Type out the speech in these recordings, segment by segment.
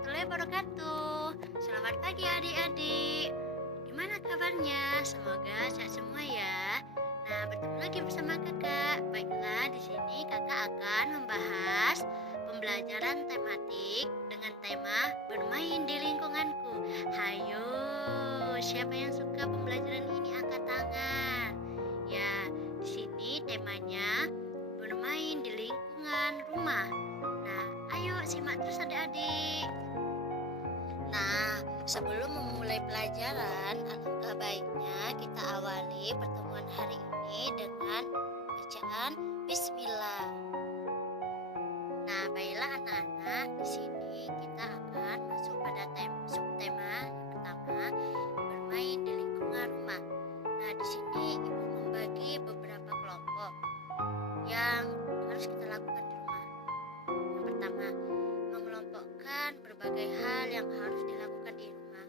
warahmatullahi wabarakatuh. Selamat pagi adik-adik. Gimana kabarnya? Semoga sehat semua ya. Nah, bertemu lagi bersama kakak. Baiklah, di sini kakak akan membahas pembelajaran tematik dengan tema bermain di lingkunganku. Hayo, siapa yang suka pembelajaran ini angkat tangan. Ya, di sini temanya bermain di lingkungan rumah. Nah, ayo simak terus adik-adik. Nah, sebelum memulai pelajaran, alangkah baiknya kita awali pertemuan hari ini dengan bacaan Bismillah. Nah, baiklah anak-anak, di sini kita akan masuk pada subtema yang pertama, bermain di lingkungan rumah. Nah, di sini ibu membagi beberapa kelompok yang harus kita lakukan di rumah. Yang pertama, mengelompokkan berbagai hal yang harus dilakukan di rumah.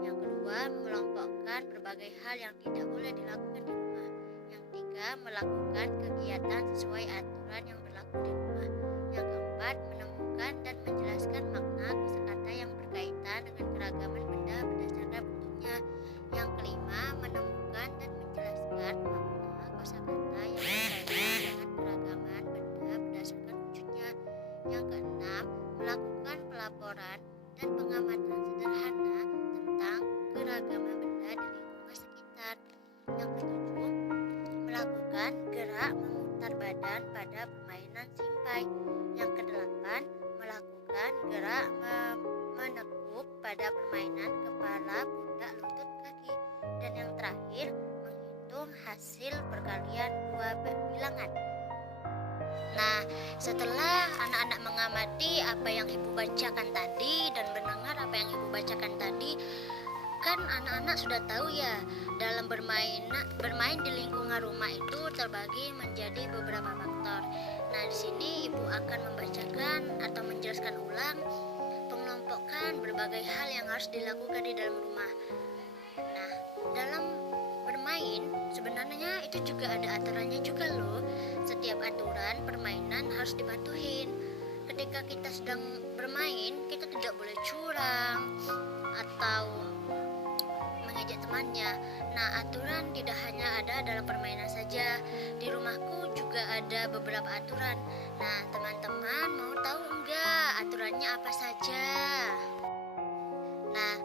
Yang kedua, mengelompokkan berbagai hal yang tidak boleh dilakukan di rumah. Yang ketiga, melakukan kegiatan sesuai aturan yang berlaku di rumah. Yang keempat, menemukan dan menjelaskan makna kosakata yang berkaitan dengan keragaman benda berdasarkan bentuknya. Yang kelima, menemukan dan menjelaskan makna kosakata yang berkaitan dengan keragaman benda berdasarkan wujudnya. Yang keenam, melakukan pelaporan dan pengamatan sederhana tentang keragaman benda di lingkungan sekitar. Yang ketujuh, melakukan gerak memutar badan pada permainan simpai. Yang kedelapan, melakukan gerak menekuk pada permainan kepala, pundak, lutut, kaki. Dan yang terakhir, menghitung hasil perkalian dua bilangan. Nah, setelah anak-anak mengamati apa yang ibu bacakan tadi dan mendengar apa yang ibu bacakan tadi, kan anak-anak sudah tahu ya, dalam bermain di lingkungan rumah itu terbagi menjadi beberapa faktor. Nah, di sini ibu akan membacakan atau menjelaskan ulang pengelompokan berbagai hal yang harus dilakukan di dalam rumah. Nah, dalam bermain sebenarnya itu juga ada aturannya juga loh. Setiap aturan permainan harus dipatuhin. Ketika kita sedang bermain, kita tidak boleh curang atau mengejek temannya. Nah, aturan tidak hanya ada dalam permainan saja. Di rumahku juga ada beberapa aturan. Nah, teman-teman mau tahu enggak aturannya apa saja? Nah,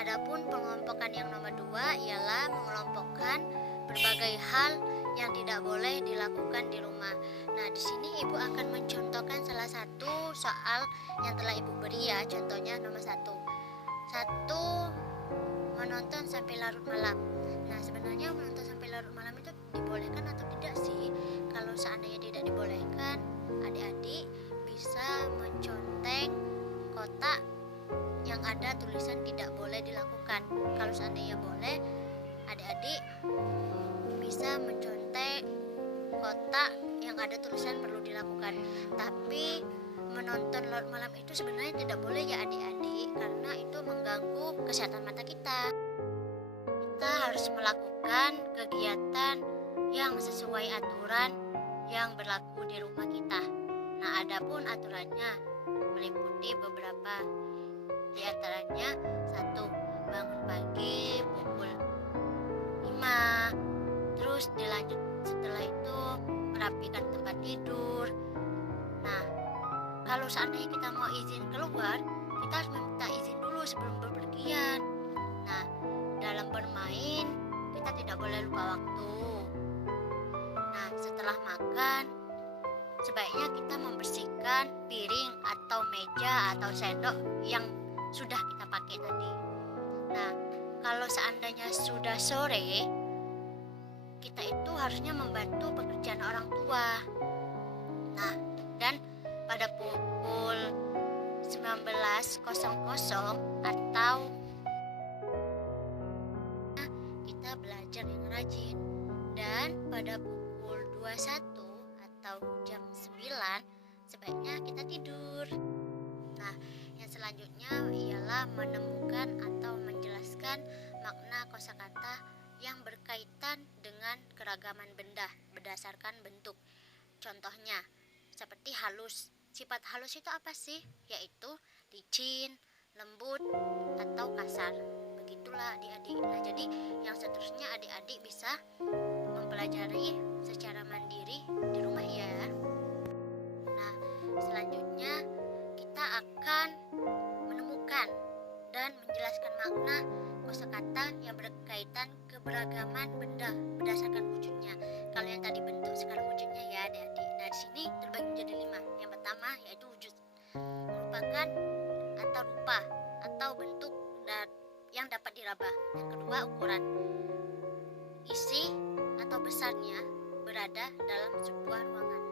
adapun pengelompokan yang nomor 2 ialah mengelompokkan berbagai hal yang tidak boleh dilakukan di rumah. Nah, di sini ibu akan mencontohkan salah satu soal yang telah ibu beri ya. Contohnya nomor 1. 1. Menonton sampai larut malam. Nah, sebenarnya menonton sampai larut malam itu dibolehkan atau tidak sih? Kalau seandainya tidak dibolehkan, adik-adik bisa menconteng kotak yang ada tulisan tidak boleh dilakukan. Kalau seandainya boleh, adik-adik bisa mencontek kotak yang ada tulisan perlu dilakukan. Tapi menonton larut malam itu sebenarnya tidak boleh ya adik-adik, karena itu mengganggu kesehatan mata kita. Kita harus melakukan kegiatan yang sesuai aturan yang berlaku di rumah kita. Nah, adapun aturannya meliputi beberapa, di antaranya 1. Bangun pagi pukul 5. Terus dilanjut setelah itu merapikan tempat tidur. Nah, kalau seandainya kita mau izin keluar, kita harus meminta izin dulu sebelum bepergian. Nah, dalam bermain kita tidak boleh lupa waktu. Nah, setelah makan sebaiknya kita membersihkan piring atau meja atau sendok yang sudah kita pakai tadi. Nah, kalau seandainya sudah sore, kita itu harusnya membantu pekerjaan orang tua. Nah, dan pada pukul 19.00 atau kita belajar yang rajin. Dan pada pukul 21 atau jam 9 sebaiknya kita tidur. Nah, yang selanjutnya ialah menemukan atau menjelaskan makna kosakata yang berkaitan dengan keragaman benda berdasarkan bentuk. Contohnya, seperti halus. Sifat halus itu apa sih? Yaitu licin, lembut, atau kasar. Begitulah adik-adik. Nah, jadi yang seterusnya adik-adik bisa mempelajari secara mandiri di rumah ya. Nah, selanjutnya kita akan menemukan dan menjelaskan makna kosakata yang berkaitan keberagaman benda berdasarkan wujudnya. Kalau yang tadi bentuk, sekarang wujudnya ya adik-adik. Nah, di sini terbagi menjadi 5. Yang pertama yaitu wujud, merupakan atau rupa atau bentuk yang dapat diraba. Yang kedua ukuran, isi atau besarnya berada dalam sebuah ruangan.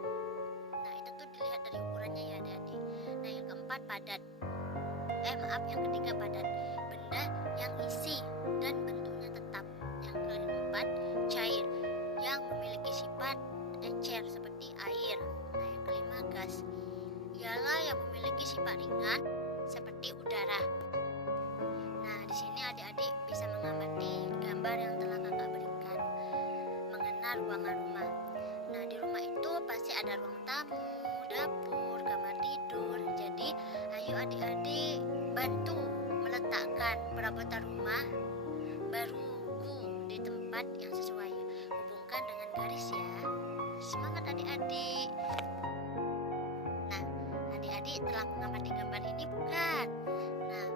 Nah, itu tuh dilihat dari ukurannya ya adik-adik. Nah, yang keempat padat. Yang ketiga padat, benda yang isi dan bentuknya tetap. Yang keempat cair, yang memiliki sifat encer seperti air. Nah, yang kelima gas, ialah yang memiliki sifat ringan seperti udara. Nah, di sini adik-adik bisa mengamati gambar yang telah kakak berikan mengenai ruangan rumah. Nah, di rumah itu pasti ada ruang tamu, dapur, kamar tidur. Jadi, ayo adik-adik bantu meletakkan perabotan rumah baruku di tempat yang sesuai. Hubungkan dengan garis ya. Semangat adik-adik. Nah, adik-adik telah mengamati gambar ini bukan? Nah,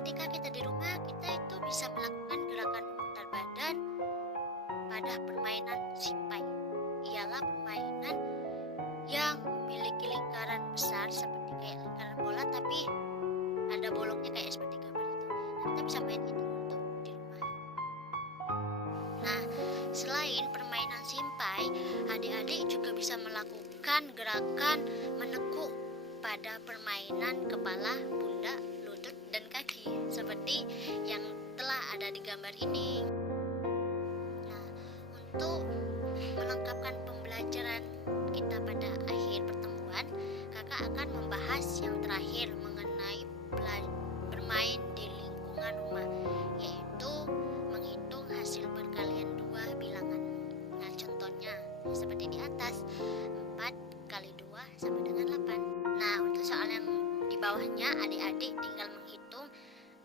ketika kita di rumah, kita itu bisa melakukan gerakan memutar badan pada permainan simpai. Ialah permainan yang memiliki lingkaran besar seperti kayak lingkaran bola, tapi ada bolongnya kayak seperti gambar itu. Nah, kita bisa main itu untuk di rumah. Nah, selain permainan simpai, adik-adik juga bisa melakukan gerakan menekuk pada permainan kepala, pundak, lutut, dan kaki seperti yang telah ada di gambar ini. Nah, untuk melengkapkan pembelajaran kita pada akhir pertemuan, kakak akan membahas yang terakhir mengenai bermain di lingkungan rumah, yaitu menghitung hasil perkalian 2 bilangan. Nah, contohnya seperti di atas, 4 kali 2 sama dengan 8. Nah, untuk soal yang di bawahnya, adik-adik tinggal menghitung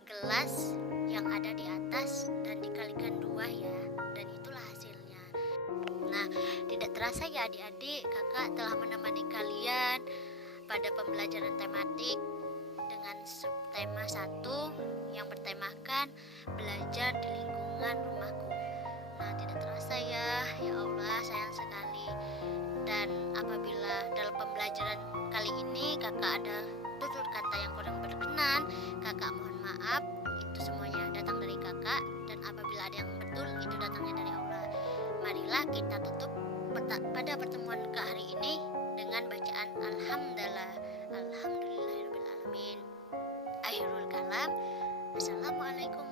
gelas yang ada di atas dan dikalikan 2 ya, dan itulah hasilnya. Nah, tidak terasa ya adik-adik, kakak telah menemani kalian pada pembelajaran tematik dengan subtema 1 yang bertemakan belajar di lingkungan rumahku. Nah, tidak terasa ya Allah, sayang sekali. Dan apabila dalam pembelajaran kali ini kakak ada tutur kata yang kurang berkenan, kakak mohon maaf. Itu semuanya datang dari kakak, dan apabila ada yang betul, itu datangnya dari Allah. Marilah kita tutup pada pertemuan ke hari ini dengan bacaan alhamdulillah, alhamdulillahirabbil alamin. Akhirul kalam. Assalamualaikum